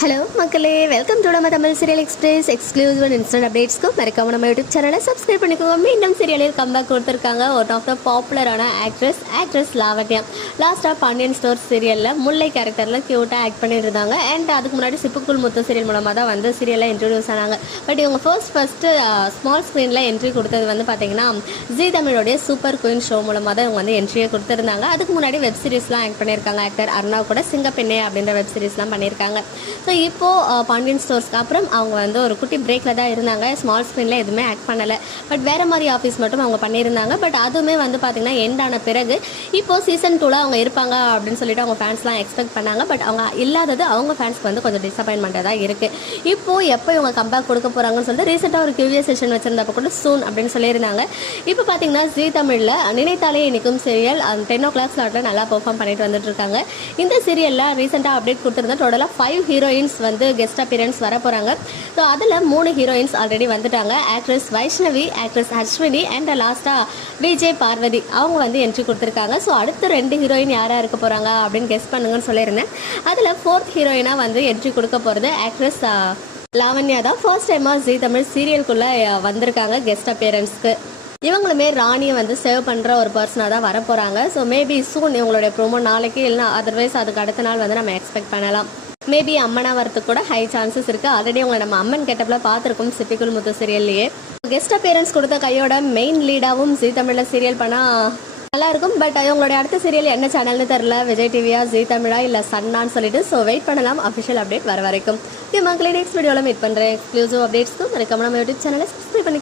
Hello மக்களே. Welcome to நம்ம Tamil serial express exclusive and instant அப்டேட்ஸ்க்கும் மறக்காம நம்ம யூடியூப் சேனலை சப்ஸ்கிரைப் பண்ணிக்கோங்க. மீண்டும் சீரியலில் கம்பேக் கொடுத்துருக்காங்க. ஒன் ஆஃப் த பாப்புலரான ஆக்ட்ரஸ் ஆக்ட்ரஸ் லாவண்யா. லாஸ்ட்டாக பாண்டியன் ஸ்டோர் சீரியலில் முல்லை கேரக்டரில் க்யூட்டாக ஆக்ட் பண்ணியிருந்தாங்க அண்ட் அதுக்கு முன்னாடி சிப்புக்குள் முத்து சீரியல் மூலமாக தான் வந்து சீரியலில் இன்ட்ரடியூஸ் ஆனாங்க. பட் இவங்க ஃபர்ஸ்ட் ஃபஸ்ட்டு ஸ்மால் ஸ்க்ரீனில் என்ட்ரி கொடுத்தது வந்து பார்த்தீங்கன்னா ஜி தமிழோடைய சூப்பர் குயின் ஷோ மூலமாக தான் இவங்க வந்து என்ட்ரியை கொடுத்துருந்தாங்க. அதுக்கு முன்னாடி வெப் சீரிஸ்லாம் ஆக்ட் பண்ணியிருக்காங்க. ஆக்டர் அருணா கூட சிங்கப்பெண்ணே அப்படின்ற வெப் சீரிஸ்லாம் பண்ணியிருக்காங்க. ஸோ இப்போது பாண்டியன் ஸ்டோர்ஸ்க்கு அப்புறம் அவங்க வந்து ஒரு குட்டி பிரேக்கில் தான் இருந்தாங்க. ஸ்மால் ஸ்க்ரீனில் எதுவுமே ஆக்ட் பண்ணலை. பட் வேறு மாதிரி ஆஃபீஸ் மட்டும் அவங்க பண்ணியிருந்தாங்க. பட் அதுவுமே வந்து பார்த்திங்கன்னா எண்ட் ஆன பிறகு இப்போது சீசன் டூவில் அவங்க இருப்பாங்க அப்படின்னு சொல்லிட்டு அவங்க ஃபேன்ஸ்லாம் எக்ஸ்பெக்ட் பண்ணாங்க. பட் அவங்க இல்லாதது அவங்க ஃபேன்ஸ்க்கு வந்து கொஞ்சம் டிசப்பாயின்மெண்ட்டாக தான் இருக்குது இப்போது எப்போ இவங்க கம்பேக் கொடுக்க போகிறாங்கன்னு சொல்லிட்டு ரீசெண்டாக ஒரு கியூவிய செஷன் வச்சிருந்தப்ப கூட சூன் அப்படின்னு சொல்லியிருந்தாங்க. இப்போ பார்த்தீங்கன்னா ஜி தமிழில் நினைத்தாலே இன்றைக்கும் சீரியல் டென் ஓ கிளாக் ஸ்லாட்டில் நல்லா பெர்ஃபார்ம் பண்ணிட்டு வந்துட்டு இருக்காங்க. இந்த சீரியலில் ரீசெண்டாக அப்டேட் கொடுத்துருந்தா டோட்டலாக ஃபைவ் ஹீரோயின்ஸ் வந்து கெஸ்ட் அப்பியரன்ஸ் வர போகிறாங்க ஸோ அதில் மூணு ஹீரோயின்ஸ் ஆல்ரெடி வந்துட்டாங்க. Actress Vaishnavi actress Ashwini and லாஸ்ட்டாக விஜய் பார்வதி. அவங்க வந்து என்ட்ரி கொடுத்துருக்காங்க. ஸோ அடுத்த ரெண்டு ஹீரோ ஹீரோயின் யாராக இருக்க போகிறாங்க அப்படின்னு கெஸ் பண்ணுங்கன்னு சொல்லியிருந்தேன். அதில் ஃபோர்த் ஹீரோயினாக வந்து என்ட்ரி கொடுக்க போகிறது ஆக்ட்ரஸ் லாவண்யா தான். ஃபர்ஸ்ட் டைமாக ஜி தமிழ் சீரியலுக்குள்ளே வந்திருக்காங்க கெஸ்ட் அப்பியரன்ஸ்க்கு இவங்களுமே ராணியை வந்து சேவ் பண்ணுற ஒரு பர்சனாக தான் வர போகிறாங்க ஸோ மேபி சூன் இவங்களுடைய ப்ரோமோ நாளைக்கு இல்லைனா அதர்வைஸ் அதுக்கு அடுத்த நாள் வந்து நம்ம எக்ஸ்பெக்ட் பண்ணலாம். மேபி அம்மனா வரத்துக்கு கூட ஹை சான்சஸ் இருக்குது ஆல்ரெடி அவங்க நம்ம அம்மன் கெட்டப்பில் பார்த்துருக்கோம் சிப்பிக்குள் முத்து சீரியல்லையே கெஸ்ட் அப்பியரன்ஸ் கொடுத்த கையோட மெயின் லீடாகவும் ஜி தமிழில் சீரியல் பண்ணால் நல்லா இருக்கும் பட் உங்களுடைய அடுத்த சீரியல் என்ன சேனல்னு தெரில விஜய் டிவியா ஜி தமிழா இல்லை சன்னான்னு சொல்லிட்டு. ஸோ வெயிட் பண்ணலாம். அஃபிஷியல் அப்டேட் வர வரைக்கும். இது மக்களே நெக்ஸ்ட் வீடியோவில் மீட் பண்ணுறேன் எக்ஸ்க்ளூசிவ் அப்டேட்ஸ்க்கும் மறக்காம நம்ம யூடியூப் சேனலை சப்ஸ்கிரைப் பண்ணி